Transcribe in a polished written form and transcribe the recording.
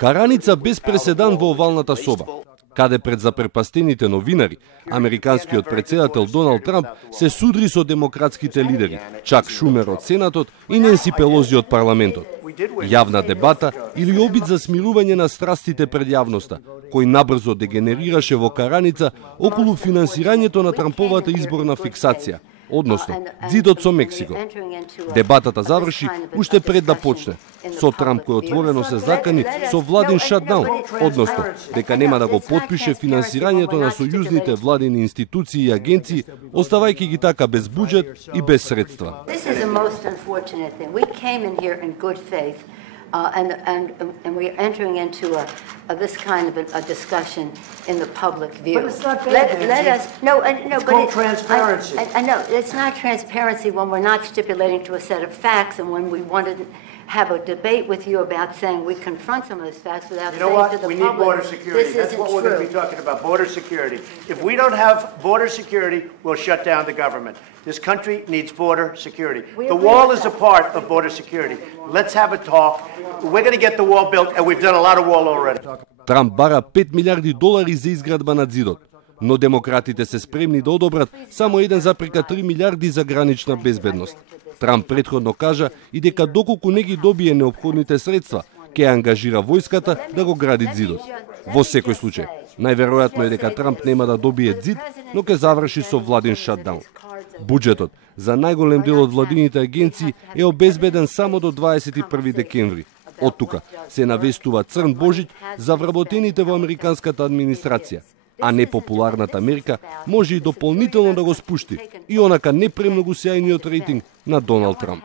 Караница без преседан во овалната соба, каде пред запрепастените новинари, американскиот председател Доналд Трамп се судри со демократските лидери, Чак Шумер од Сенатот и Ненси Пелози од парламентот. Јавна дебата или обид за смирување на страстите пред јавноста, кој набрзо дегенерираше во караница околу финансирањето на Трамповата изборна фиксација, односно ѕидот со Мексико. Дебатата заврши уште пред да почне, со Трамп кој отворено се закани со владин шатдаун, односно дека нема да го потпише финансирањето на сојузните владини институции и агенции, оставајќи ги така без буџет и без средства. And we're entering into this kind of a discussion in the public view. But it's not bad. Let us no. It's called transparency. I know it's not transparency when we're not stipulating to a set of facts, and when we want to have a debate with you about saying we confront some of those facts without saying to the public. We need border security. That's what we're going to be talking about, border security. If we don't have border security, we'll shut down the government. This country needs border security. The wall is a part of border security. Let's have a talk. We're going to get the wall built, and we've done a lot of wall already. Трамп бара $5 милиарди за изградба на ѕидот, но демократите се спремни да одобрат само 1,3 милиарди за гранична безбедност. Трамп претходно кажа и дека доколку не ги добие неопходните средства, ќе ангажира војската да го гради ѕидот. Во секој случај, најверојатно е дека Трамп нема да добие ѕид, но ќе заврши со владин шатдаун. Буџетот за најголем дел од владините агенции е обезбеден само до 21 декември. Од тука се навестува црн божиќ за вработените во американската администрација, а непопуларната мерка може и дополнително да го спушти и онака не премногу сјајниот рейтинг на Доналд Трамп.